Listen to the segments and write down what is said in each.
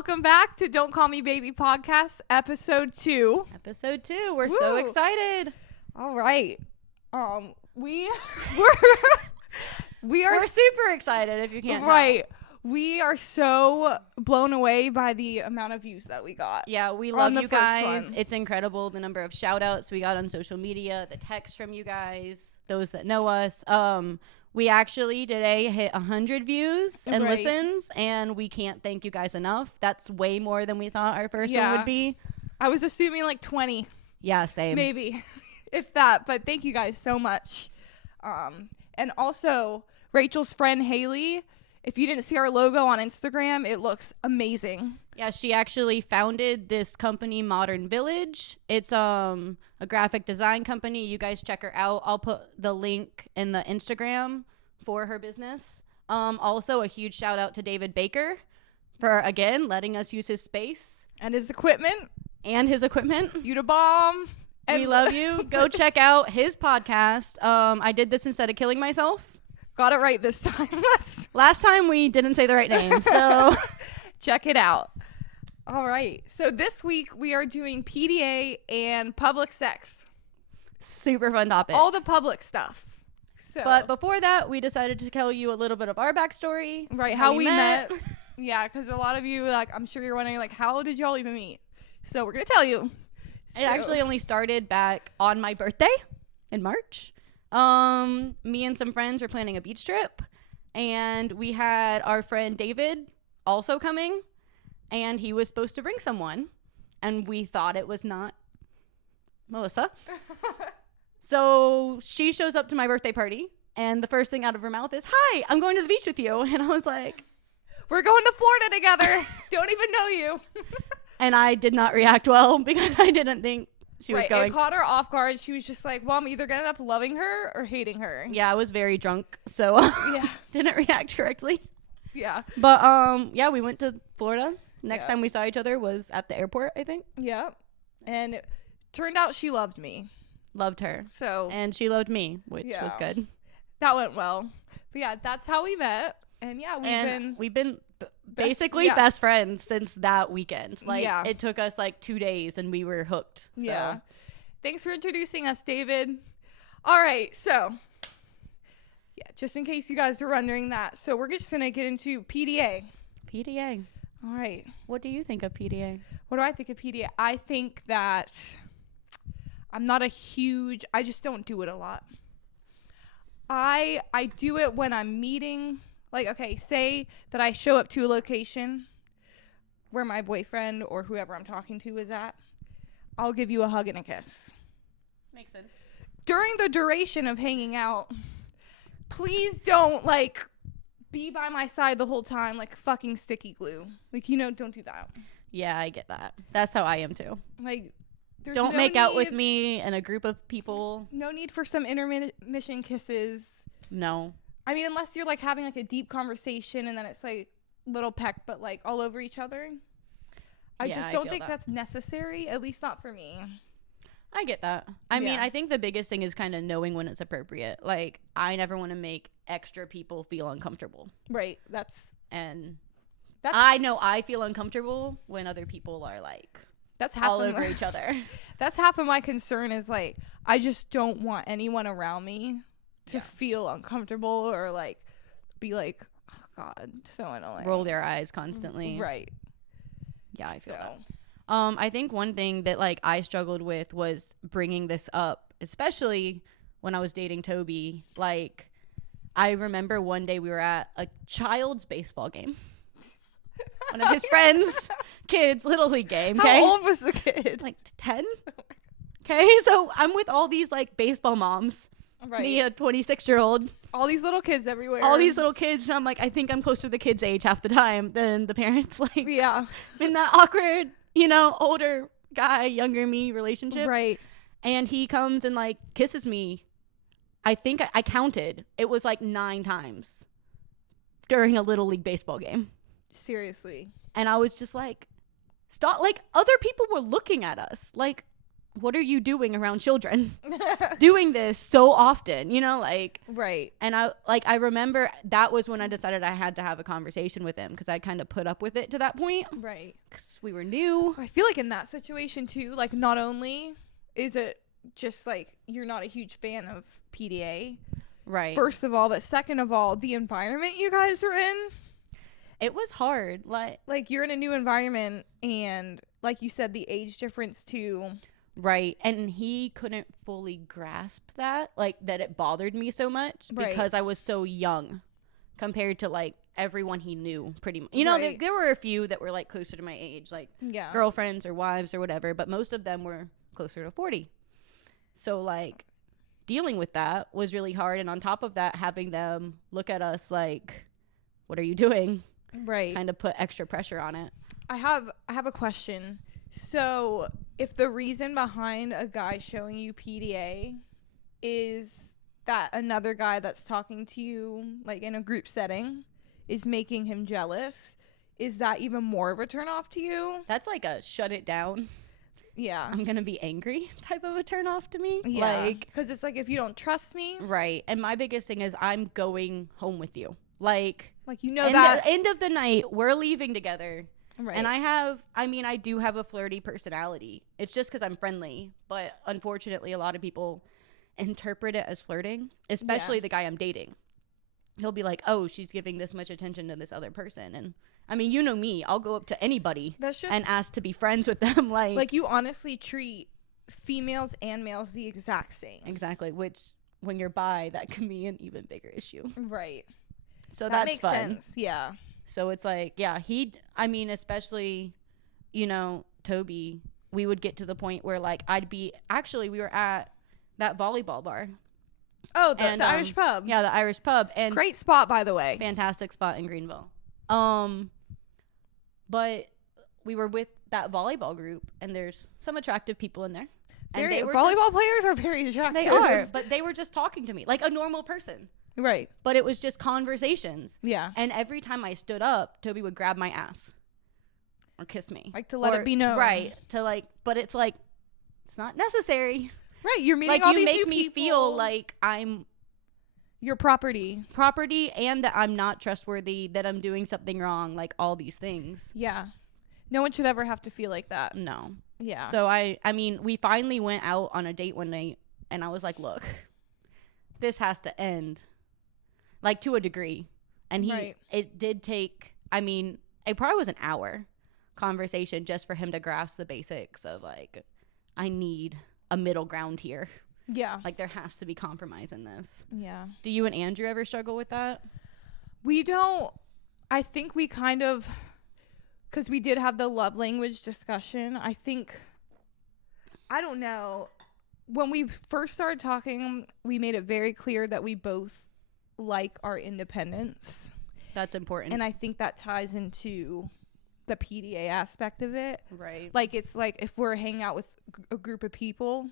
welcome back to Don't Call Me Baby Podcast, episode 2. Episode 2. We're Woo. so excited. All right. We're super excited if you can't right. We are so blown away by the amount of views that we got. Yeah, we love the you first guys. one. It's incredible the number of shout outs we got on social media, the texts from you guys, those that know us. We actually today hit 100 views and Right. listens, and we can't thank you guys enough. That's way more than we thought our first one Yeah. would be. I was assuming like 20, Yeah, same. maybe, if that. But thank you guys so much. And also, Rachel's friend Haley, if you didn't see our logo on Instagram, it looks amazing. Yeah, she actually founded this company, Modern Village. It's a graphic design company. You guys check her out. I'll put the link in the Instagram for her business. Also, a huge shout out to David Baker for, again, letting us use his space And his equipment, and his equipment. you to bomb. We love you. Go check out his podcast. I did this instead of killing myself. Got it right this time. Last time we didn't say the right name, so Check it out. All right. So this week we are doing PDA and public sex. super fun topic. All the public stuff. So, But before that, we decided to tell you a little bit of our backstory. right, how we met. Yeah, because a lot of you, like, I'm sure you're wondering, like, how did y'all even meet? So we're going to tell you. It actually only started back on my birthday in March. Me and some friends were planning a beach trip, and we had our friend David also coming, and he was supposed to bring someone, and we thought it was not Melissa. So she shows up to my birthday party, and the first thing out of her mouth is, "Hi, I'm going to the beach with you." And I was like, We're going to Florida together. Don't even know you. and I did not react well because I didn't think she was Right, going. it caught her off guard. She was just like, well, I'm either going to end up loving her or hating her. Yeah, I was very drunk, so Yeah. didn't react correctly. Yeah. But yeah, we went to Florida. Next Yeah. time we saw each other was at the airport, I think. Yeah. And it turned out she loved me. Loved her. So And she loved me, which Yeah. was good. that went well. But yeah, that's how we met. And yeah, We've been basically yeah. best friends since that weekend. Like Yeah. it took us like 2 days and we were hooked. So. Yeah. Thanks for introducing us, David. All right, so yeah, just in case you guys were wondering that. So we're just going to get into PDA. PDA. All right. What do you think of PDA? What do I think of PDA? I think that I'm not I just don't do it a lot. I do it when I'm meeting, like, okay, say that I show up to a location where my boyfriend or whoever I'm talking to is at. I'll give you a hug and a kiss. Makes sense. During the duration of hanging out, please don't, like, be by my side the whole time like fucking sticky glue. Like, don't do that. Yeah, I get that. That's how I am too. Like, there's Don't no make out with need- me in a group of people. No need for some intermission kisses. No. I mean, unless you're, like, having, like, a deep conversation and then it's, like, little peck, but, like, all over each other. I Yeah, just I don't feel think that. that's necessary, at least not for me. I get that. I mean, Yeah. I think the biggest thing is kind of knowing when it's appropriate. Like, I never want to make extra people feel uncomfortable. Right. That's And That's- I know I feel uncomfortable when other people are, like, half all of over each other. That's half of my concern is, like, I just don't want anyone around me to Yeah. feel uncomfortable or, like, be like, oh, God, so annoying. Roll their eyes constantly. Right. Yeah, I feel So, that. I think one thing that, like, I struggled with was bringing this up, especially when I was dating Toby. Like, I remember one day we were at a child's baseball game. One of his friends' kids' little league game. Okay, how old was the kid? like 10. Okay, so I'm with all these, like, baseball moms. Right. Me, a 26-year-old. All these little kids everywhere. All these little kids, and I'm like, I think I'm closer to the kids' age half the time than the parents. Like, Yeah. in that awkward, older guy, younger me relationship. Right. And he comes and, like, kisses me. I think I counted. It was like 9 times during a little league baseball game. Seriously. And I was just like, stop. Like, other people were looking at us. Like, what are you doing around children? Doing this so often, you know, like, Right. and I remember that was when I decided I had to have a conversation with him, because I kind of put up with it to that point, Right. because we were new. I feel like in that situation too, like not only is it just like you're not a huge fan of PDA, Right. first of all, but second of all, the environment you guys are in, It was hard. like you're in a new environment, and like you said, the age difference too. Right. And he couldn't fully grasp that, like, that it bothered me so much, Right. because I was so young compared to, like, everyone he knew, pretty much. You know, Right. there were a few that were, like, closer to my age, like Yeah. girlfriends or wives or whatever, but most of them were closer to 40. So, like, dealing with that was really hard. And on top of that, having them look at us like, what are you doing? Right. Kind of put extra pressure on it. I have a question. So, if the reason behind a guy showing you PDA is that another guy that's talking to you like in a group setting is making him jealous, is that even more of a turn off to you? That's like a shut it down, Yeah. I'm gonna be angry type of a turn off to me. Yeah. Like, Cuz it's like if you don't trust me, right. And my biggest thing is I'm going home with you. Like, like you know that end of the night, we're leaving together. right. And I do have a flirty personality. It's just because I'm friendly. But unfortunately, a lot of people interpret it as flirting, especially the guy I'm dating. He'll be like, oh, she's giving this much attention to this other person. And I mean, you know me, I'll go up to anybody that's just and ask to be friends with them. like you honestly treat females and males the exact same. Exactly. Which, when you're bi, that can be an even bigger issue. Right. So That that's makes fun. sense. Yeah. So it's like, yeah, especially, you know, Toby, we would get to the point where, like, we were at that volleyball bar. Oh, the And, Irish pub. Yeah, the Irish pub. And Great spot, by the way. fantastic spot in Greenville. But we were with that volleyball group, and there's some attractive people in there. And Very, they were volleyball players are very attractive. They are, but they were just talking to me like a normal person. Right. But it was just conversations. Yeah. And every time I stood up, Toby would grab my ass or kiss me. Like to let it be known. Right. To like, but it's like, it's not necessary. Right. You're meeting Like, all you these make new me people. feel like I'm your property. property and that I'm not trustworthy, that I'm doing something wrong, like all these things. Yeah. No one should ever have to feel like that. No. Yeah. So I mean, we finally went out on a date one night, and I was like, look, this has to end. Like, to a degree. And Right. it did take, I mean, it probably was an hour conversation just for him to grasp the basics of, like, I need a middle ground here. Yeah. Like, there has to be compromise in this. Yeah. Do you and Andrew ever struggle with that? We don't. I think we kind of, because we did have the love language discussion. I think, I don't know. When we first started talking, we made it very clear that we both like our independence. That's important. And I think that ties into the PDA aspect of it. Right. Like, it's like if we're hanging out with a group of people,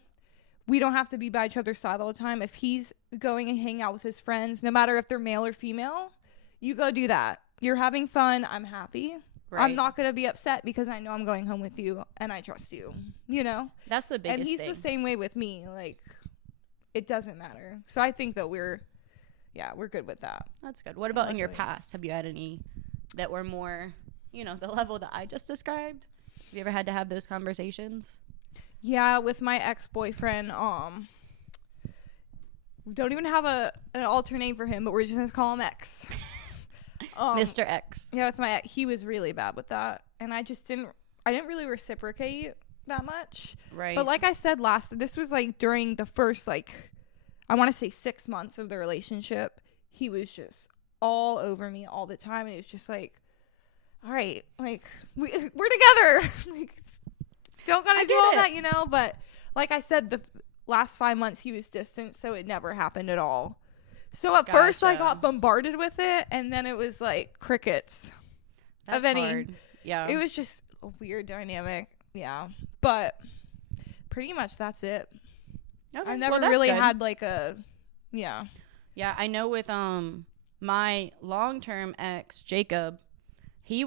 we don't have to be by each other's side all the time. If he's going and hang out with his friends, no matter if they're male or female, you go do that. You're having fun. I'm happy. Right. I'm not going to be upset because I know I'm going home with you and I trust you, you know? That's the biggest And he's thing. the same way with me. Like, it doesn't matter. So I think that we're good with that. That's good. What about in your Luckily. past? Have you had any that were more, you know, the level that I just described? Have you ever had to have those conversations? Yeah, with my ex-boyfriend, we don't even have an alternate name for him, but we're just gonna call him X. Mr. X. Yeah, with my ex, he was really bad with that, and I didn't really reciprocate that much. Right. But like I said this was like during the first, like, I want to say 6 months of the relationship. He was just all over me all the time, and it was just like, all right, like we're together. Like, don't gotta do get all it. that, you know. But like I said, the last 5 months he was distant, so it never happened at all. So at first I Gotcha. got bombarded with it, and then it was like crickets. That's of any- hard. Yeah. It was just a weird dynamic. Yeah. But pretty much that's it. Okay. I never Well, that's really good. had like a, yeah. Yeah, I know with my long-term ex, Jacob, he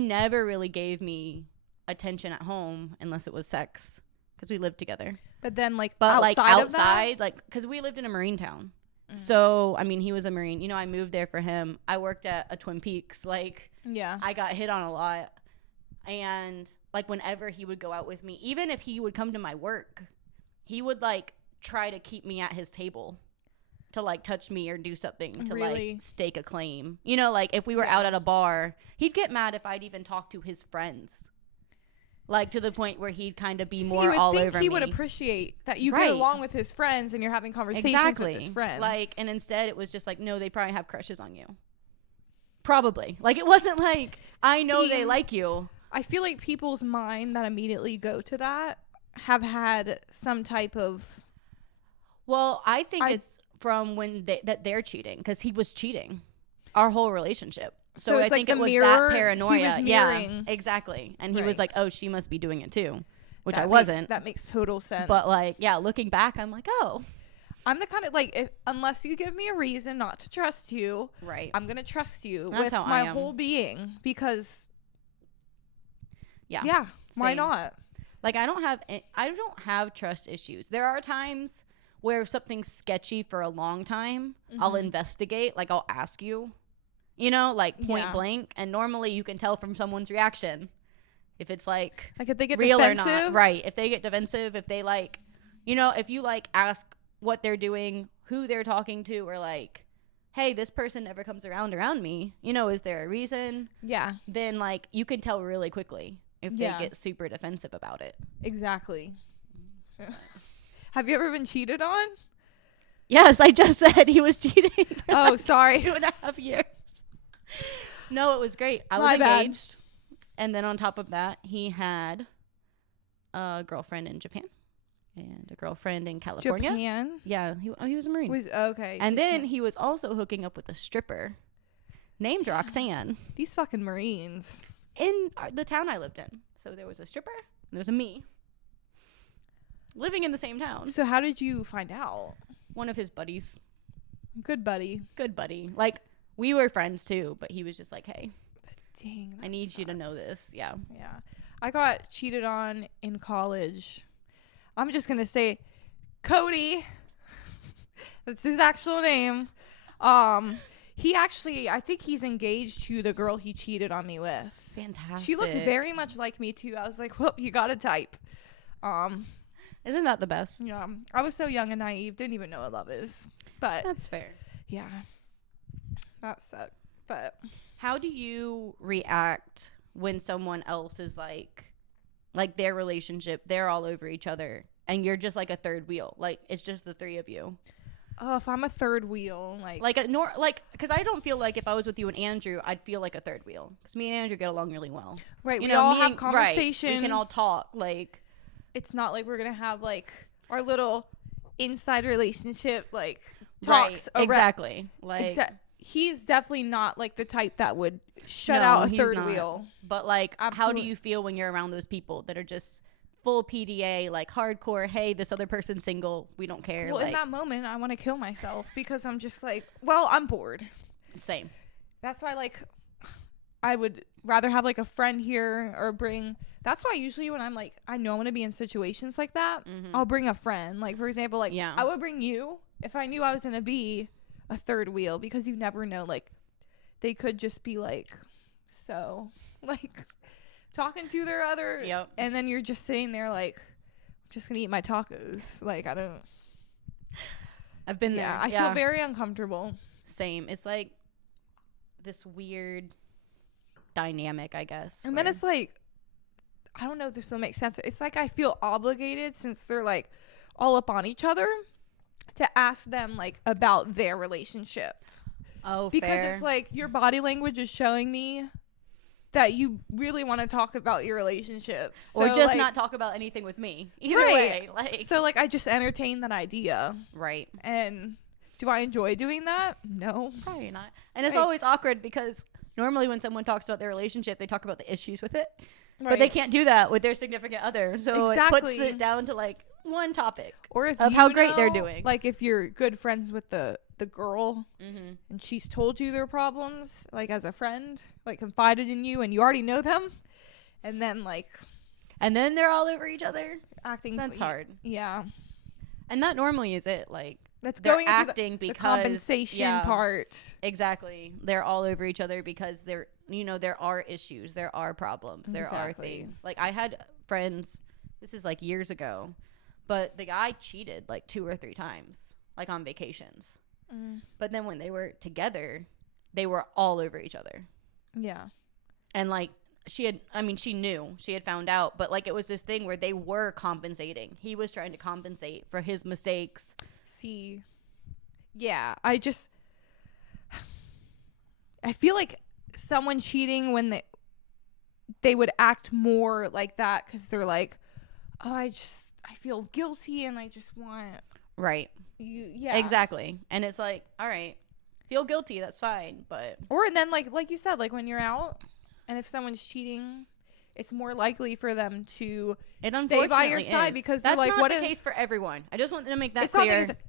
never really gave me attention at home unless it was sex because we lived together. But then like But like outside of that? outside, like because we lived in a marine town. So I mean, he was a Marine. You know, I moved there for him. I worked at a Twin Peaks. Like, Yeah. I got hit on a lot. And like whenever he would go out with me, even if he would come to my work, he would like try to keep me at his table to like touch me or do something to Really? like stake a claim. You know, like if we were out at a bar, he'd get mad if I'd even talk to his friends. Like to the point where he'd kind of be See, more you would all think over he me. would appreciate that you Right. get along with his friends and you're having conversations with his friends. Like, and instead it was just like, no, they probably have crushes on you. Probably. Like, it wasn't like, I know See, they like you. I feel like people's mind that immediately go to that have had some type of Well, I think I- it's from when they're cheating because he was cheating our whole relationship. So it's I like think the it was mirror, that he paranoia. was Yeah, mirroring. exactly. And he Right. was like, oh, she must be doing it too, which I that wasn't. that makes total sense. But like, yeah, looking back, I'm like, oh, I'm the kind of like unless you give me a reason not to trust you, right. I'm gonna trust you That's with how I my am. whole being because Yeah. yeah, why Same. not? Like I don't have trust issues. There are times where if something's sketchy for a long time, I'll investigate, like I'll ask you. You know, like point Yeah. blank, and normally you can tell from someone's reaction if it's like Like if they get real defensive, or not. Right. If they get defensive, if they like, you know, if you like ask what they're doing, who they're talking to, or like, hey, this person never comes around me, you know, is there a reason? Yeah, Then like you can tell really quickly if Yeah. they get super defensive about it. exactly. So, have you ever been cheated on? Yes, I just said he was cheating for Oh, like sorry. 2.5 years. No, it was great. I was My bad. engaged. And then on top of that, he had a girlfriend in Japan and a girlfriend in California. Japan Yeah, he was a Marine. was okay. and so then he was also hooking up with a stripper named Roxanne these fucking Marines. in the town I lived in. So there was a stripper and there was a me living in the same town. So how did you find out? One of his buddies, Good buddy. good buddy. Like, we were friends too, but he was just like, hey, Dang. I that need you to know sucks. this. Yeah. Yeah. I got cheated on in college. I'm just going to say Cody. That's his actual name. He actually, I think he's engaged to the girl he cheated on me with. Fantastic. She looks very much like me too. I was like, "Whoop, you got a type." Isn't that the best? Yeah. I was so young and naive, didn't even know what love is. But That's fair. yeah. That sucked. But How do you react when someone else is like their relationship, they're all over each other and you're just like a third wheel? Like, it's just the three of you. oh, if I'm a third wheel, Because I don't feel like if I was with you and Andrew, I'd feel like a third wheel. Because me and Andrew get along really well. right, You we know, all me have and- conversation. Right, we can all talk. Like, It's not like we're gonna have like our little inside relationship like right, talks around. exactly. Like, Except he's definitely not like the type that would shut No, out a he's third not. wheel. but like, how do Absolute- you feel when you're around those people that are just full PDA, like hardcore? Hey, this other person's single. We don't care. Well, like, in that moment, I want to kill myself because I'm just like, well, I'm bored. same. That's why like I would rather have like a friend here or bring. That's why usually when I'm like, I know I'm gonna be in situations like that, I'll bring a friend. Like for example, like Yeah. I would bring you if I knew I was gonna be a third wheel because you never know. Like they could just be like, so like talking to their other, Yep. and then you're just sitting there like, I'm just gonna eat my tacos. Like I don't. I've been Yeah, there. I feel very uncomfortable. Same. It's like this weird dynamic, I guess. And then where- it's like, I don't know if this will make sense. It's like I feel obligated since they're like all up on each other to ask them like about their relationship. oh, Because fair. it's like your body language is showing me that you really want to talk about your relationship. or So, just like, not talk about anything with me. Either Right. way, like So like I just entertain that idea. right. And do I enjoy doing that? No. Probably not. And it's Right. always awkward because normally when someone talks about their relationship, they talk about the issues with it. But they Right. can't do that with their significant other. So it puts Exactly. it down to like one topic. Or if of you how great they're know, doing. Like if you're good friends with the girl Mm-hmm. and she's told you their problems, like as a friend, like confided in you and you already know them. And then like and then they're all over each other. Acting. That's hard. Yeah. And that normally is it. Like, That's they're going into acting the because compensation part. Exactly. They're all over each other because there are issues, there are problems, there are Exactly. things. Like, I had friends, this is like years ago, but the guy cheated like 2 or 3 times, like on vacations. But then when they were together, they were all over each other. Yeah. And like, she knew, she had found out, but like, it was this thing where they were compensating. He was trying to compensate for his mistakes. See, yeah, I feel like someone cheating when they would act more like that because they're like, oh, I feel guilty and I just want Right. you. Yeah, Exactly. And it's like, all right, feel guilty, that's fine, but Or and then like you said, like when you're out and if someone's cheating, it's more likely for them to it stay by your unfortunately side is. because that's they're like, not what the if case for everyone. I just wanted to make that it's not clear. the case-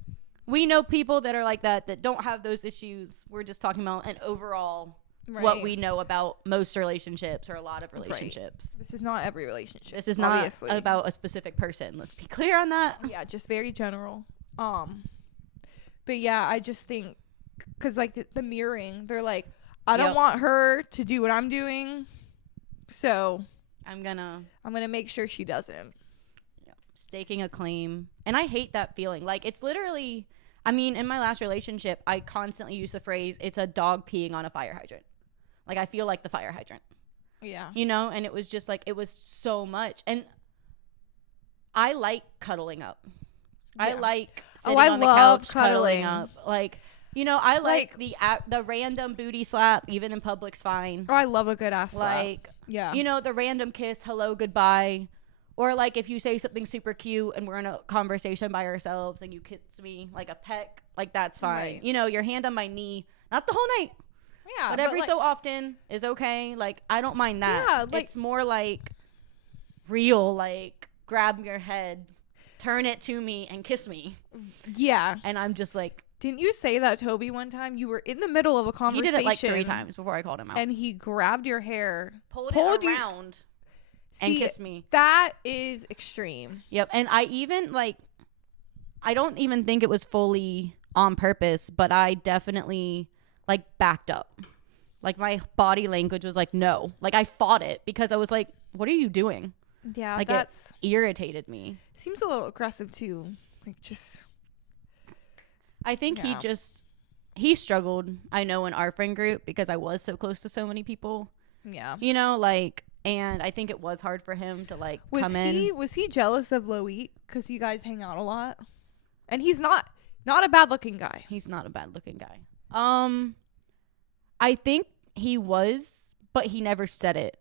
We know people that are like that don't have those issues. We're just talking about an overall what Right. we know about most relationships or a lot of relationships. This is not every relationship. This is not obviously. about a specific person. Let's be clear on that. Yeah, just very general. But yeah, I just think because like the mirroring, they're like, I don't Yep. want her to do what I'm doing, so I'm gonna make sure she doesn't. staking a claim. And I hate that feeling. Like, it's literally, I mean, in my last relationship, I constantly use the phrase, it's a dog peeing on a fire hydrant. Like, I feel like the fire hydrant, Yeah. you know? And it was just like, it was so much. And I like cuddling up. I Yeah. like sitting I on the love couch cuddling. up. Like, you know, I like the random booty slap, even in public's fine. Oh, I love a good ass slap. Like, Yeah. you know, the random kiss, hello, goodbye. Or like if you say something super cute and we're in a conversation by ourselves and you kiss me, like a peck, like that's fine. Right. You know, your hand on my knee, not the whole night, yeah. but every so often is okay. Like, I don't mind that. Yeah, like- it's more like real, like grab your head, turn it to me and kiss me. Yeah. And I'm just like, Didn't you say that, Toby, one time? You were in the middle of a he conversation. did it like 3 times before I called him out. And he grabbed your hair. pulled pulled it you- around See, and kissed me. that is extreme. Yep. And I even like, I don't even think it was fully on purpose, but I definitely like backed up. Like, my body language was like, no. Like, I fought it because I was like, what are you doing? Yeah, Like, that's it irritated me. seems a little aggressive too. Like just I think Yeah. he struggled, I know, in our friend group because I was so close to so many people, yeah. you know, like, and I think it was hard for him to like come in. Was he jealous of Loic because you guys hang out a lot? And he's not a bad looking guy. He's not a bad looking guy. I think he was, but he never said it.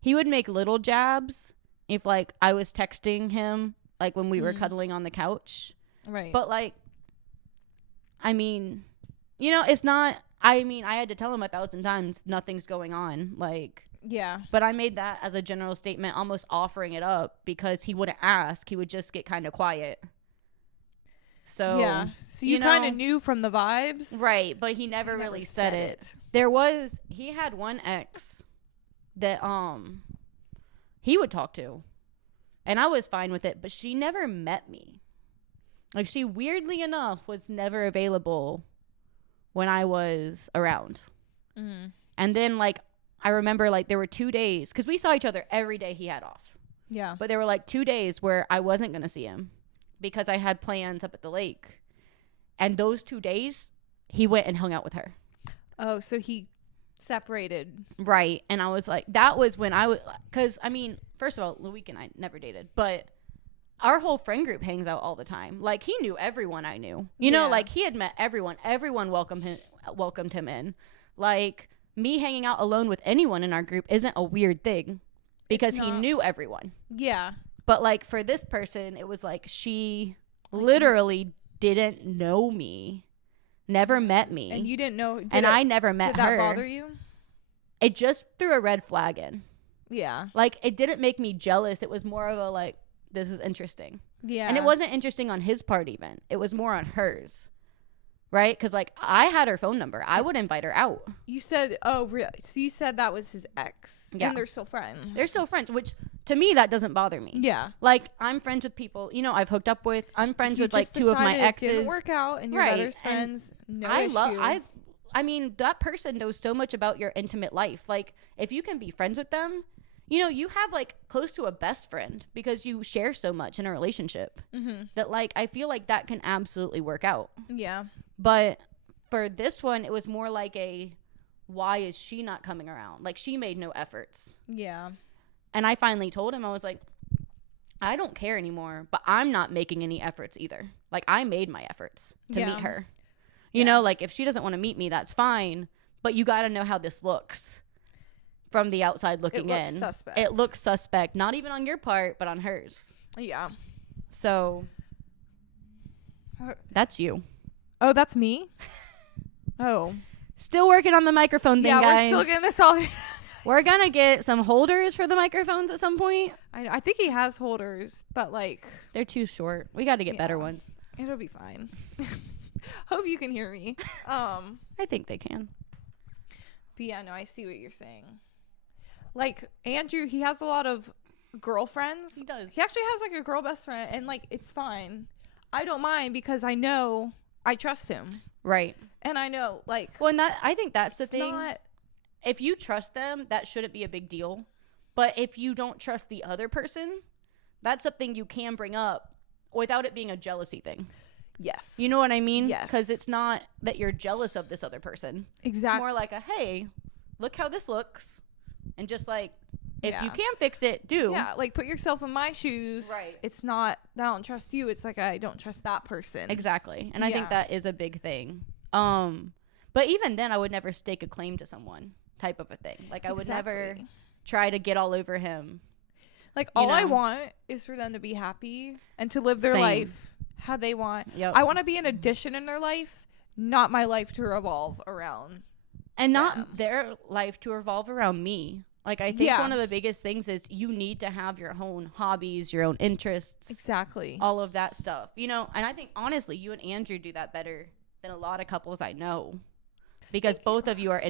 He would make little jabs if like I was texting him, like when we were cuddling on the couch. Right. But like, I mean, you know, it's not, I mean, I had to tell him 1,000 times nothing's going on. Like, yeah. but I made that as a general statement, almost offering it up because he wouldn't ask. He would just get kind of quiet. So, Yeah. So you you kind know- of knew from the vibes. right. But he never He really said it. He had one ex that, he would talk to, and I was fine with it, but she never met me. Like, she weirdly enough was never available when I was around. Mm. And then like, I remember like there were 2 days, because we saw each other every day he had off. Yeah. But there were like 2 days where I wasn't going to see him because I had plans up at the lake. And those 2 days, he went and hung out with her. Oh, so he separated. Right. And I was like, that was when I was, because I mean, first of all, Loic and I never dated, but our whole friend group hangs out all the time. Like, he knew everyone I knew. You know, Yeah. like he had met everyone. Everyone welcomed him in. Like, me hanging out alone with anyone in our group isn't a weird thing because he not. knew everyone. Yeah. But like, for this person, it was like she literally didn't know me, never met me, And you didn't know. and I never met Did that her. bother you? It just threw a red flag in. Yeah. Like, it didn't make me jealous. It was more of a like, this is interesting. Yeah. And it wasn't interesting on his part even. It was more on hers. right? Because like I had her phone number. I would invite her out. You said, oh, really? So you said that was his ex. Yeah. And they're still friends. They're still friends, which to me that doesn't bother me. Yeah. Like I'm friends with people, you know, I've hooked up with. I'm friends You with like just 2 of my decided it exes. didn't work out and you're Right, better and friends. No I issue. love I mean that person knows so much about your intimate life. Like if you can be friends with them, you know, you have like close to a best friend because you share so much in a relationship that like I feel like that can absolutely work out. Yeah. But for this one, it was more like a why is she not coming around? Like she made no efforts. Yeah. And I finally told him, I was like, I don't care anymore, but I'm not making any efforts either. Like I made my efforts to Yeah. meet her. You know, like if she doesn't want to meet me, that's fine. But you got to know how this looks from the outside looking looks in. suspect. It looks suspect, not even on your part, but on hers. Yeah. So that's you. Oh, that's me? Oh. Still working on the microphone thing, Yeah, guys. we're still getting this all. We're gonna get some holders for the microphones at some point. I think he has holders, but like They're too short. We got to get better Yeah. ones. it'll be fine. Hope you can hear me. I think they can. But yeah, no, I see what you're saying. Like Andrew, he has a lot of girlfriends. He does. He actually has like a girl best friend, and like it's fine. I don't mind because I know I trust him, Right. and I know like Well, and that I think that's the it's thing. not. If you trust them, that shouldn't be a big deal. But if you don't trust the other person, that's something you can bring up without it being a jealousy thing. Yes. You know what I mean? Yes. Because it's not that you're jealous of this other person. It's exactly. more like a, hey, look how this looks. And just like, if Yeah. you can fix it, do. Yeah, like put yourself in my shoes. Right. It's not that I don't trust you. It's like I don't trust that person. Exactly. And I think Yeah. that is a big thing. But even then, I would never stake a claim to someone type of a thing. Like I would never Exactly. try to get all over him. Like you all I know. want is for them to be happy and to live their Same. life how they want. Yep. I want to be an addition in their life, not my life to revolve around. And not them. their life to revolve around me. Like I think Yeah. one of the biggest things is you need to have your own hobbies, your own interests, Exactly. all of that stuff. You know, and I think honestly, you and Andrew do that better than a lot of couples I know. Because both of you are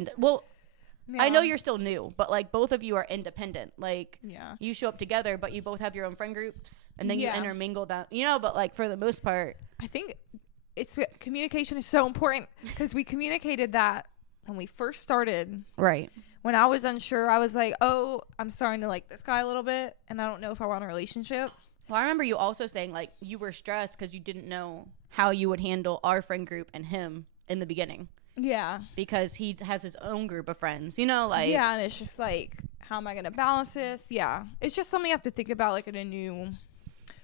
I know Yeah. you're still new, but like both of you are independent. Like Yeah. you show up together, but you both have your own friend groups, and then Yeah. you intermingle that. You know, but like for the most part, I think communication is so important because we communicated that when we first started. right? When I was unsure, I was like, "Oh, I'm starting to like this guy a little bit, and I don't know if I want a relationship." Well, I remember you also saying like you were stressed because you didn't know how you would handle our friend group and him in the beginning Yeah. because he has his own group of friends. You know, like Yeah, and it's just like, how am I gonna balance this? Yeah, it's just something you have to think about, like in a new.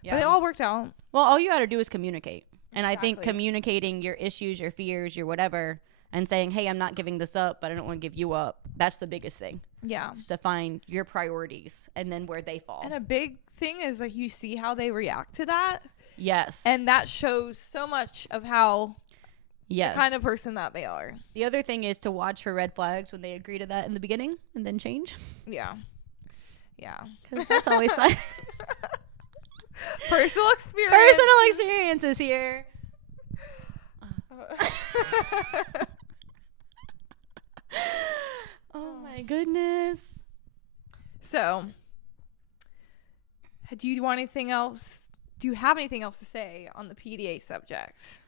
yeah. But it all worked out. Well, all you got to do is communicate, and I think Exactly. communicating your issues, your fears, your whatever, and saying, "Hey, I'm not giving this up, but I don't want to give you up." That's the biggest thing. Yeah, Is to find your priorities and then where they fall. and a big thing is like you see how they react to that, Yes. and that shows so much of how yes. the kind of person that they are. The other thing is to watch for red flags when they agree to that in the beginning and then change. Yeah, yeah. Because that's always fun. Personal experience. Personal experiences here. Oh my goodness. So, do you want anything else? Do you have anything else to say on the PDA subject?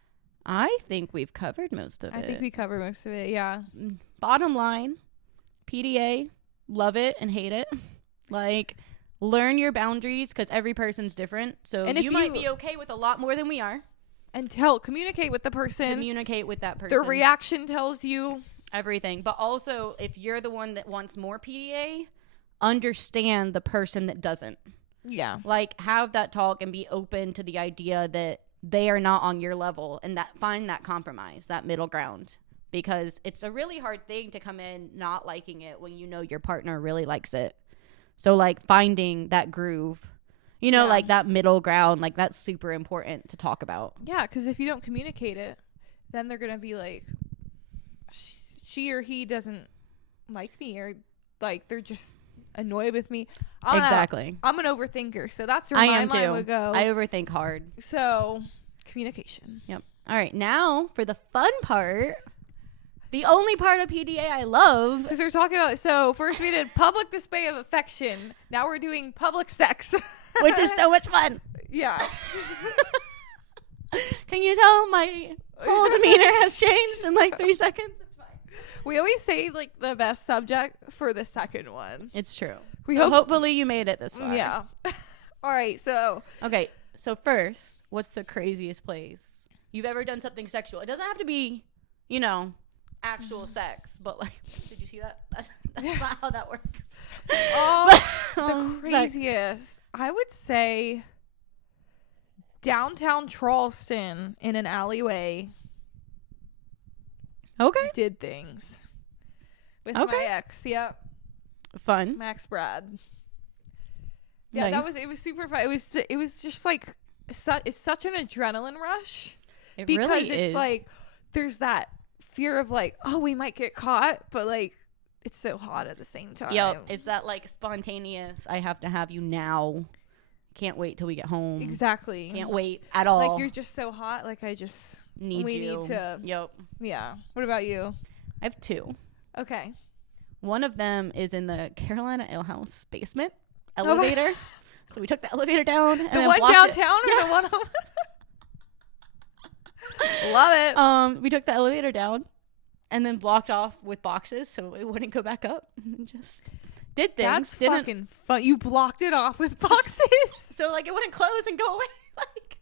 I think we've covered most of it. I think we covered most of it. Yeah. Bottom line, PDA, love it and hate it. Like, learn your boundaries because every person's different. So And if you might you- be okay with a lot more than we are. And communicate with the person. Communicate with that person. Their reaction tells you. Everything. But also, if you're the one that wants more PDA, understand the person that doesn't. Yeah. Like, have that talk and be open to the idea that they are not on your level, and that find that compromise, that middle ground, because it's a really hard thing to come in not liking it when you know your partner really likes it. So like finding that groove, you know, Yeah. like that middle ground, like that's super important to talk about. Yeah, because if you don't communicate it, then they're going to be like, she or he doesn't like me, or like they're just annoyed with me. I don't know. Exactly. I'm an overthinker, so that's where I my am mind too. would go. I overthink hard. So, communication. Yep. All right, now for the fun part. The only part of PDA I love. Since we're talking about, so first we did public display of affection. Now we're doing public sex. Which is so much fun. Yeah. Can you tell my whole demeanor has changed in like 3 seconds? It's fine. We always save like the best subject for the second one. It's true. We So hope. hopefully you made it this far. Yeah. All right. So Okay, so first, what's the craziest place you've ever done something sexual? It doesn't have to be, you know, actual sex, but like, did you see that? That's not how that works. the craziest, I would say, downtown Charleston in an alleyway. Okay. Did things with Okay. my ex. Yep. Fun. My ex Brad. Yeah, Nice. it was super fun. It was just like it's such an adrenaline rush It because really it's is. like there's that fear of like, oh, we might get caught, but like it's so hot at the same time. Yep, it's that like spontaneous. I have to have you now. Can't wait till we get home. Exactly. Can't wait at all. Like you're just so hot. Like I just need we you. need to. Yep. Yeah. What about you? I have 2. Okay. One of them is in the Carolina Ale House basement my- elevator. So we took the elevator down. And The then one blocked downtown or the one? Love it. We took the elevator down and then blocked off with boxes so it wouldn't go back up, and then just did things. That's Didn't- fucking fun. You blocked it off with boxes. so like it wouldn't close and go away. Like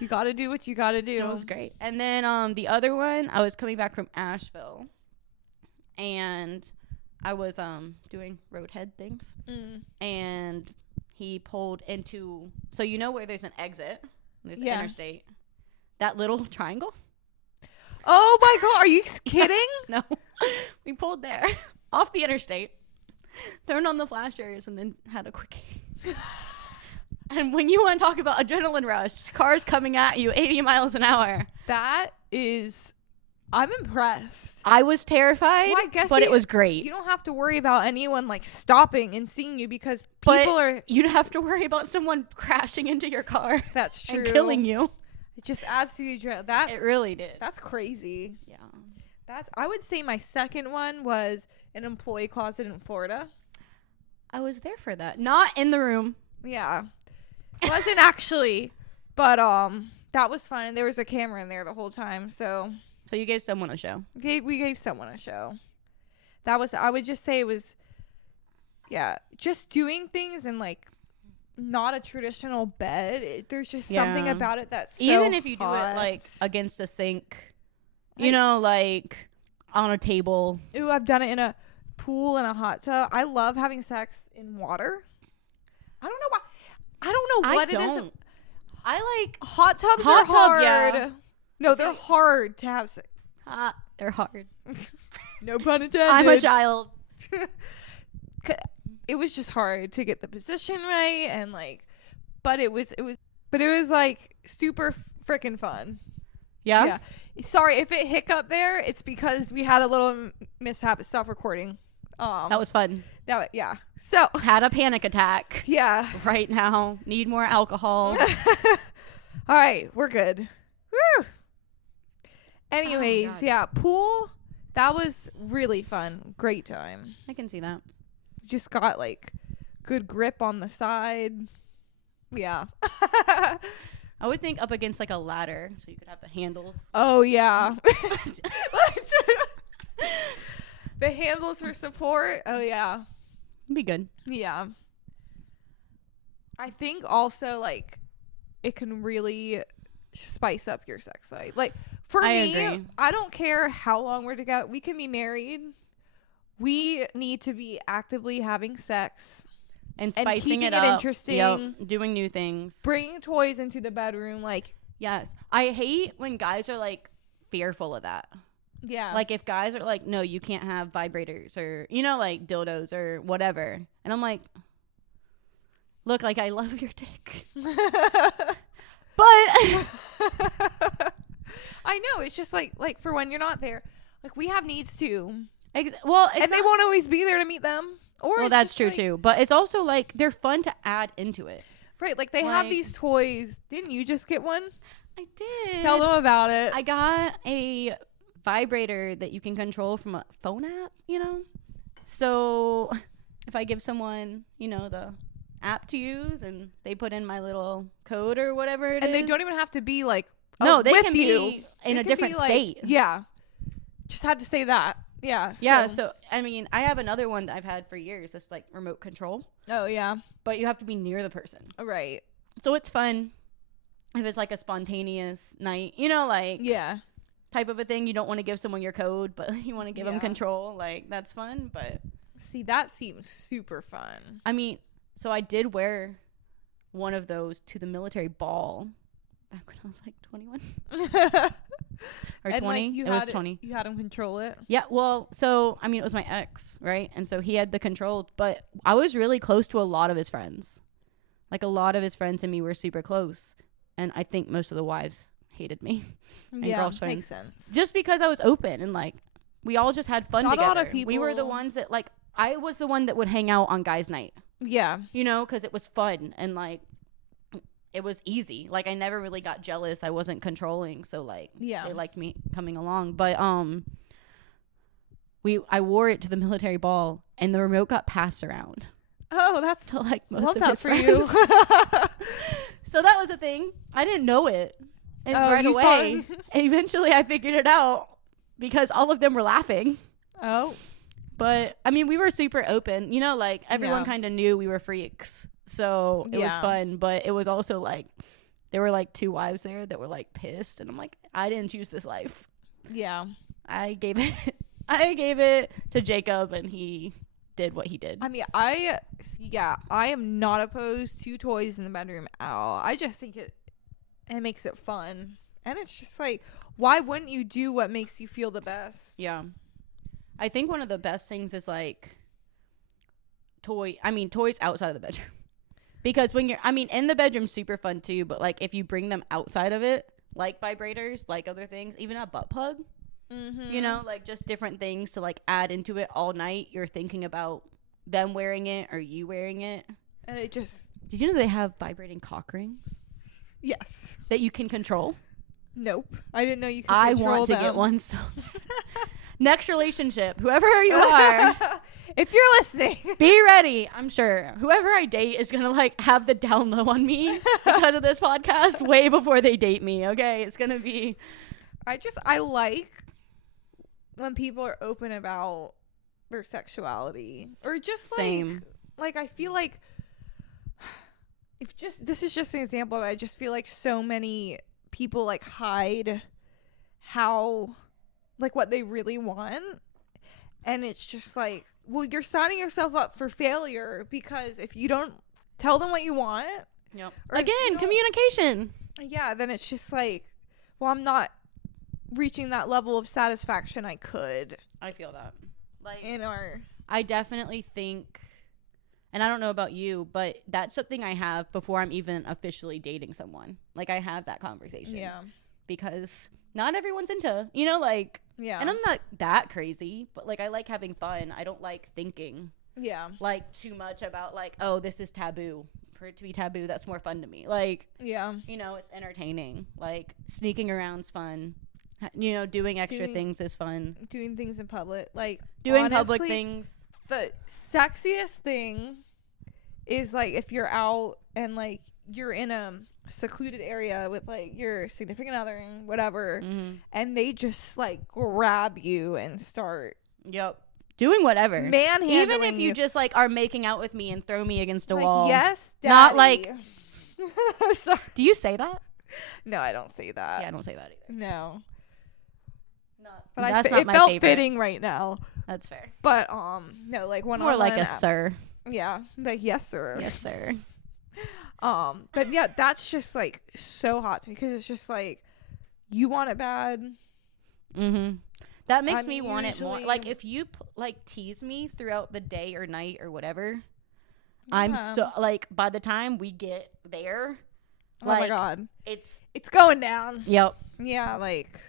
You got to do what you got to do. it was great. And then the other one, I was coming back from Asheville, and I was doing roadhead things, and he pulled into, so you know where there's an exit, there's an Yeah. interstate, that little triangle. Oh my god, are you kidding? No, we pulled there off the interstate, turned on the flashers, and then had a quickie. And when you want to talk about adrenaline rush, cars coming at you 80 miles an hour. That is, I'm impressed. I was terrified, Well, I guess but you- it was great. You don't have to worry about anyone like stopping and seeing you because But people are. you'd have to worry about someone crashing into your car That's true. and killing you. It just adds to the adrenaline. That's It really did. That's crazy. Yeah. That's. I would say my second one was an employee closet in Florida. I was there for that. Not in the room. Yeah, wasn't actually, but that was fun. And there was a camera in there the whole time, so So you gave someone a show. we gave someone a show. That was. I would just say it was. Yeah, just doing things in like not a traditional bed. There's just something Yeah. about it that's so Even if you do hot. it like against a sink, you know, like on a table. Ooh, I've done it in a pool and a hot tub. I love having sex in water. I don't know why. I don't know what it is. I like Hot tubs Hot are tub, hard. yeah. No, they're hard to have sex. hot. They're hard. No pun intended. I'm a child. It was just hard to get the position right and like, but it was like super freaking fun. Yeah? Sorry if it hiccup there. It's because we had a little mishap. Stop recording. That was fun. Yeah. So Had a panic attack yeah. right now. Need more alcohol. All right, we're good. Woo. Anyways, God. yeah, pool. That was really fun. Great time. I can see that. Just got like good grip on the side. Yeah. I would think up against like a ladder so you could have the handles. Oh yeah. The handles for support. Oh yeah. Be good. Yeah. I think also like it can really spice up your sex life. Like for I me, agree. I don't care how long we're together. We can be married. We need to be actively having sex, And And spicing keeping it it up. interesting. Yep. Doing new things. bringing toys into the bedroom. Like, Yes. I hate when guys are like fearful of that. yeah. Like if guys are like, no, you can't have vibrators or, you know, like dildos or whatever. And I'm like, look, like I love your dick. But I know. It's just like for when you're not there. Like we have needs too. well, it's And they not- won't always be there to meet them. Or well, it's that's just, true like- too. But it's also like they're fun to add into it. Right, like they have Like- these toys. Didn't you just get one? I did. Tell them about it. I got a vibrator that you can control from a phone app, you know? So if I give someone, you know, the app to use and they put in my little code or whatever it is. And they don't even have to be like, No, they with can you. be in It a can different be, like- state. Yeah. Just had to say that. Yeah. Yeah, so I mean, I have another one that I've had for years. That's like remote control, Oh, yeah. but you have to be near the person. Right. So it's fun if it's like a spontaneous night, you know, like Yeah. type of a thing. You don't want to give someone your code, but you want to give them Yeah. control. Like, that's fun. But See, that seems super fun. I mean, so I did wear one of those to the military ball back when I was like 21 or And, 20. like, It was 20. You had him control it. Yeah, well, so I mean, it was my ex, right? And so he had the control, but I was really close to a lot of his friends. Like, a lot of his friends and me were super close, and I think most of the wives hated me and Yeah, girlfriends makes sense. just because I was open and like we all just had fun Not a together. lot of We were the people- ones that like I was the one that would hang out on guys' night, Yeah. you know, because it was fun and like it was easy. Like, I never really got jealous. I wasn't controlling, so like Yeah. they liked me coming along. But I wore it to the military ball, and the remote got passed around Oh, that's to like most love of that his for friends. you. So that was the thing. I didn't know it, and Oh, right you away, thought- eventually, I figured it out because all of them were laughing. Oh. But I mean, we were super open, you know, like everyone Yeah. kind of knew we were freaks. So it was Yeah. fun, but it was also like there were like two wives there that were like pissed, and I'm like, I didn't choose this life. Yeah. I gave it to Jacob, and he did what he did. I mean, I am not opposed to toys in the bedroom at all. I just think it makes it fun. And it's just like, why wouldn't you do what makes you feel the best? Yeah. I think one of the best things is like toys outside of the bedroom. Because when in the bedroom, super fun too, but like if you bring them outside of it, like vibrators, like other things, even a butt plug, Mm-hmm. you know, like just different things to like add into it all night. You're thinking about them wearing it or you wearing it. And it just, Did you know they have vibrating cock rings yes. that you can control? Nope. I didn't know you could I control want to get them. one. So next relationship, whoever you are, If you're listening. be ready. I'm sure whoever I date is gonna like have the down low on me because of this podcast way before they date me. Okay, it's gonna be. I like when people are open about their sexuality or just like, Same. like I feel like this is just an example, but I just feel like so many people like hide how like what they really want, and it's just like, well, you're signing yourself up for failure because if you don't tell them what you want, Yep. or if you Again, don't- communication. yeah, then it's just like, well, I'm not reaching that level of satisfaction I could I feel that. Like, in our I definitely think, and I don't know about you, but that's something I have before I'm even officially dating someone. Like, I have that conversation. yeah Because not everyone's into, you know, like, yeah and I'm not that crazy, but like, I like having fun. I don't like thinking yeah like too much about like, oh, this is taboo. For it to be taboo, that's more fun to me. Like, yeah you know, it's entertaining. Like, sneaking around's fun. You know, doing extra Doing- things is fun. doing things in public, like Doing honestly, public things. the sexiest thing is like if you're out and like you're in a secluded area with like your significant other and whatever, Mm-hmm. and they just like grab you and start Yep. Doing whatever. manhandling Even if you just like are making out with me and throw me against a like, wall. yes, Not daddy. Sorry. Do you say that? No, I don't say that. Yeah, I don't say that either. No, Not, but that's it not my felt favorite. fitting right now. That's fair. But no, like one More like a sir. Yeah, like yes sir. Yes, sir. But yeah, that's just like so hot to me because it's just like you want it bad. Mm-hmm. That makes I me mean, want it more. usually- Like, if you like tease me throughout the day or night or whatever, I'm Yeah. so like by the time we get there, Oh my like, god, it's going down. yep. Yeah, like,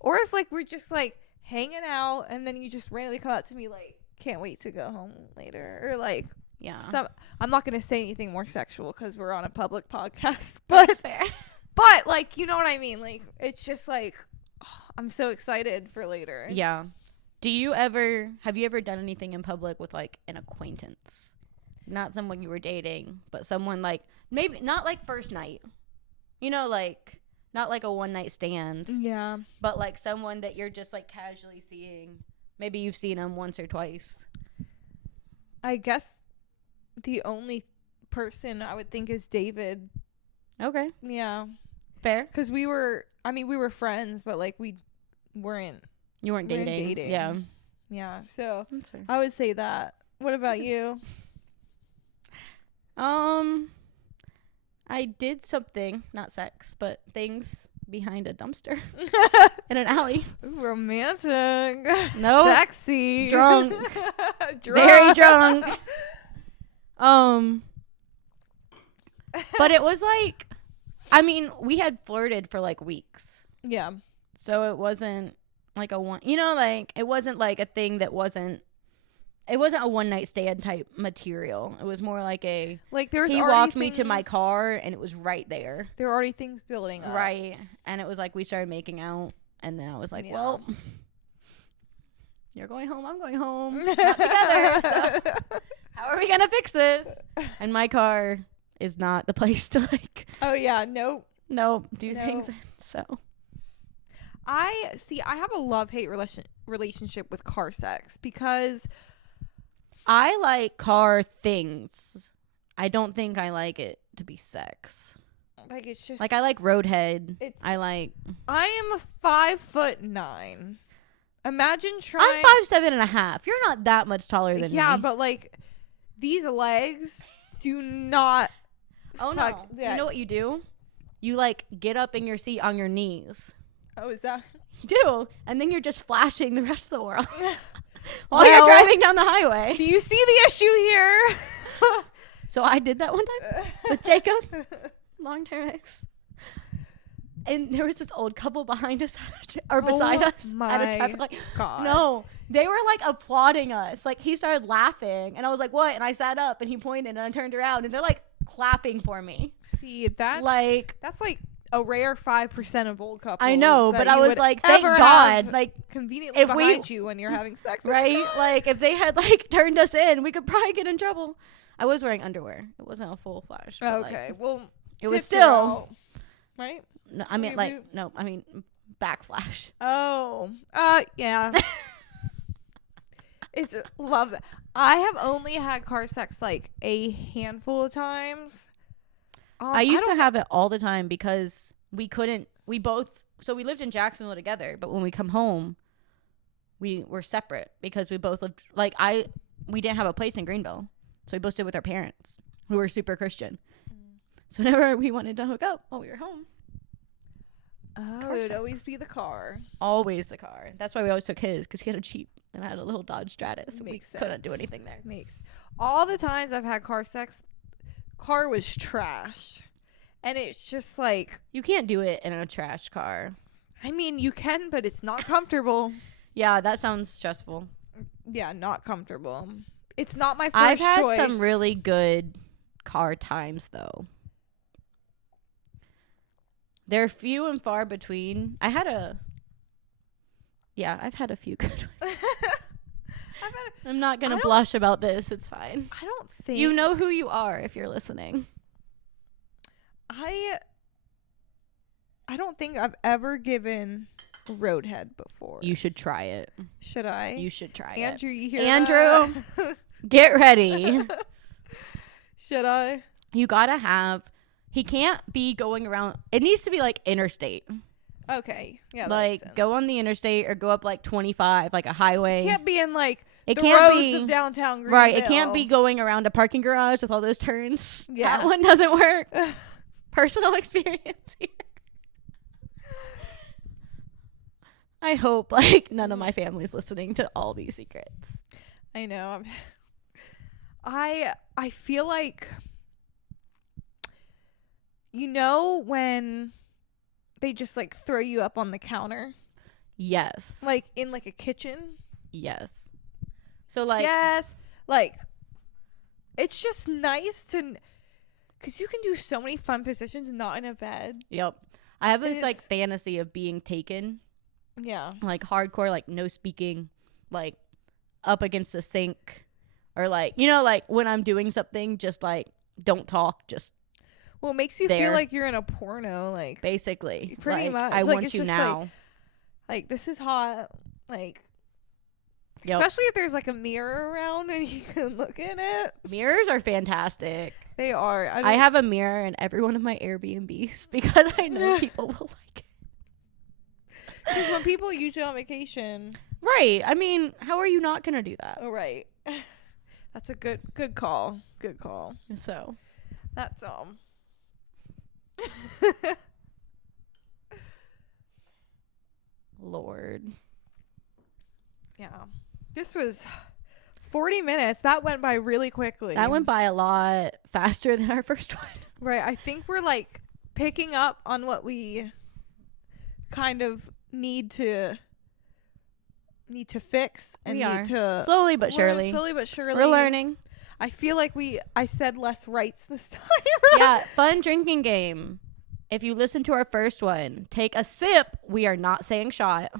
or if like we're just like hanging out and then you just randomly come up to me like, can't wait to go home later, or like Yeah. I'm not gonna say anything more sexual because we're on a public podcast, but That's fair. But like, you know what I mean? Like, it's just like, I'm so excited for later. Yeah. Have you ever done anything in public with like an acquaintance? Not someone you were dating, but someone like, maybe not like first night. You know, like, not like a one night stand, Yeah. but like someone that you're just like casually seeing. Maybe you've seen them once or twice. I guess the only person I would think is David. Okay. Yeah. Fair. Because we were friends, but like we weren't. You weren't We're dating. dating. Yeah. Yeah. So That's fair. I would say that. What about you? I did something, not sex, but things behind a dumpster in an alley. Romantic. No. Sexy. Drunk. Very drunk. But it was like, I mean, we had flirted for like weeks. Yeah. So it wasn't like a one, you know, like it wasn't like a thing that wasn't, it wasn't a one night stand type material. It was more like a, Like there was he already walked me to my things- car and it was right there. There were already things building up. Right. And it was like we started making out. And then I was like, Yeah. well, you're going home. I'm going home. Not together. So how are we going to fix this? And my car is not the place to like, Oh yeah. Nope. do No. things. So I have a love-hate relationship with car sex because I like car things. I don't think I like it to be sex. like it's just Like I like roadhead. It's- I like. I am 5'9". Imagine trying. I'm 5'7.5". You're not that much taller than me. Yeah, but like these legs do not. oh no. fuck that. You know what you do? You like get up in your seat on your knees. Oh, is that? You do, and then you're just flashing the rest of the world while you're Well- driving down the highway. Do you see the issue here? So I did that one time with Jacob, long-term ex. And there was this old couple behind us or beside Oh us at my a traffic light. God. No, they were like applauding us. Like he started laughing, and I was like, "What?" And I sat up, and he pointed, and I turned around, and they're like clapping for me. See, that's Like like a rare 5% of old couples. I know, that but you I was would like, "Thank ever God!" have Like conveniently if we- behind you when you're having sex. with right, them. like if they had like turned us in, we could probably get in trouble. I was wearing underwear. It wasn't a full flash. But, like, Okay, well, it was tits are still. out, right. No, I mean Boop, like boop. no, I mean backflash. Oh, yeah. It's love that. I have only had car sex like a handful of times. I used to don't- have it all the time because we lived in Jacksonville together, but when we come home, we were separate because we both lived we didn't have a place in Greenville. So we both stayed with our parents who were super Christian. So whenever we wanted to hook up while we were home, Oh, car it would sex. always be the car. always the car. That's why we always took his because he had a Jeep and I had a little Dodge Stratus. So Makes we couldn't do sense. anything there. Makes all the times I've had car sex, car was trash, and it's just like, You can't do it in a trash car. I mean, you can, but it's not comfortable. Yeah, that sounds stressful. Yeah, not comfortable. It's not my first I've had choice. some really good car times though. They're few and far between. I've had a few good ones. I've had, I'm not I gonna don't- blush about this. It's fine. I don't think You know who you are if you're listening. I don't think I've ever given roadhead before. You should try it. Should I? You should try Andrew, you hear Andrew. that? it. Get ready. Should I? You gotta have. He can't be going around. It needs to be like interstate. Okay. Yeah. That Like makes sense. go on the interstate or go up like 25, like a highway. Can't be in like It the can't roads be of downtown Greenville. right. It can't be going around a parking garage with all those turns. Yeah. That one doesn't work. Personal experience here. I hope like none of my family's listening to all these secrets. I know. I feel like, you know, when they just like throw you up on the counter, Yes. like in like a kitchen. Yes. So like Yes. Like, it's just nice to Because you can do so many fun positions not in a bed. Yep. I have this It like is- fantasy of being taken, Yeah. like hardcore, like no speaking, like up against the sink, or like, you know, like when I'm doing something, just like don't talk, just Well, it makes you There. feel like you're in a porno. Like, basically. Pretty like, much. I Like, want it's you just, now. like this is hot. Like, Yep. especially if there's like a mirror around and you can look in it. Mirrors are fantastic. They are. I have a mirror in every one of my Airbnbs because I know people will like it. Because when people usually on vacation. Right. I mean, how are you not gonna do that? Oh, right. That's a good call. Good call. So That's Lord. yeah. This was 40 minutes. That went by really quickly. That went by a lot faster than our first one. Right. I think we're like picking up on what we kind of need to fix and We need are. to Slowly but learn- surely. Slowly but surely. We're learning. I feel like I said less rights this time. Yeah, fun drinking game. If you listen to our first one, take a sip. We are not saying shot.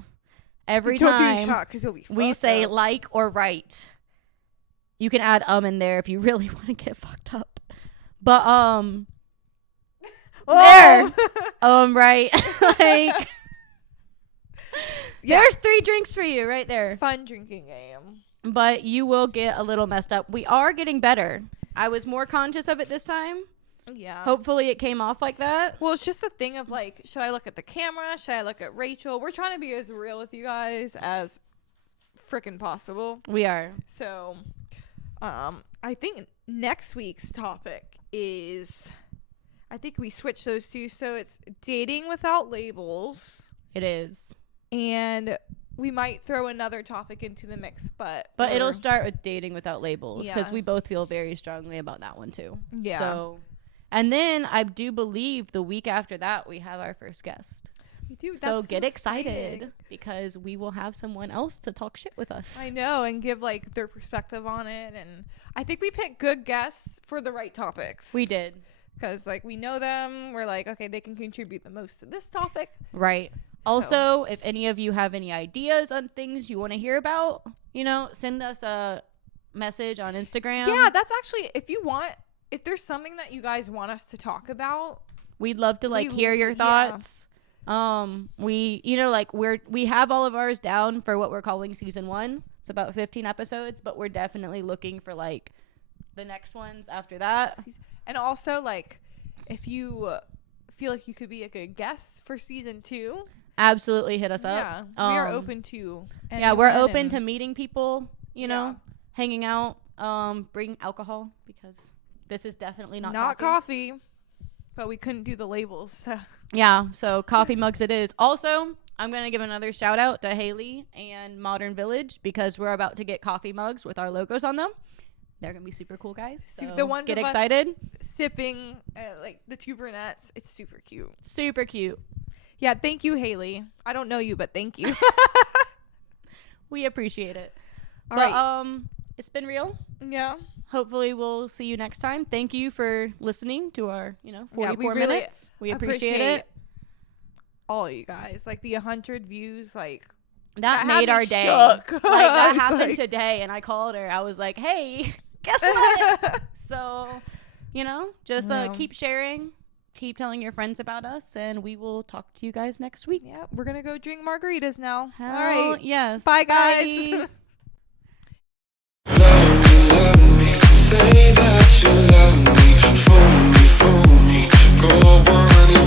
Every Don't do a time shot because you'll be we fucked say up. like or right. You can add in there if you really want to get fucked up. But Oh! there. Right. Like Yeah. there's 3 drinks for you right there. Fun drinking game. But you will get a little messed up. We are getting better. I was more conscious of it this time. Yeah. Hopefully it came off like that. Well, it's just a thing of like, should I look at the camera? Should I look at Rachel? We're trying to be as real with you guys as freaking possible. We are. So, I think next week's topic is, I think we switched those two. So it's dating without labels, It is. and we might throw another topic into the mix, but It'll we're- start with dating without labels because Yeah. we both feel very strongly about that one too. Yeah. So, and then I do believe the week after that we have our first guest. we do. So That's get excited exciting. because we will have someone else to talk shit with us. I know, and give like their perspective on it, and I think we picked good guests for the right topics. We did. Because like we know them, we're like, okay, they can contribute the most to this topic. Right. Also, if any of you have any ideas on things you want to hear about, you know, send us a message on Instagram. Yeah, that's actually, if there's something that you guys want us to talk about, We'd love to like We- hear your yeah. thoughts. We, you know, like we have all of ours down for what we're calling season 1. It's about 15 episodes, but we're definitely looking for like the next ones after that. and also like if you feel like you could be a good guest for season 2, Absolutely hit us up. yeah, we are open to. Yeah, we're anyone open and- to meeting people, you know, Yeah. hanging out, bring alcohol because this is definitely not coffee, but we couldn't do the labels. So. Yeah, so coffee mugs it is. Also, I'm going to give another shout out to Haley and Modern Village because we're about to get coffee mugs with our logos on them. They're going to be super cool, guys. So The ones get of us excited. sipping like the 2 brunettes. It's super cute. Super cute. Yeah, thank you, Haley. I don't know you, but thank you. We appreciate it. All But right. it's been real. Yeah. Hopefully we'll see you next time. Thank you for listening to our, 44 we really minutes. We appreciate it. all of you guys. Like the 100 views, like That had made me our day. shook. Like I that was happened like- today and I called her. I was like, "Hey, guess what?" So, you know, just No. keep sharing, keep telling your friends about us, and we will talk to you guys next week. Yeah, we're gonna go drink margaritas now. Hell All right. yes. Bye, guys. Bye. Love me, say that you love me, fool me, go on.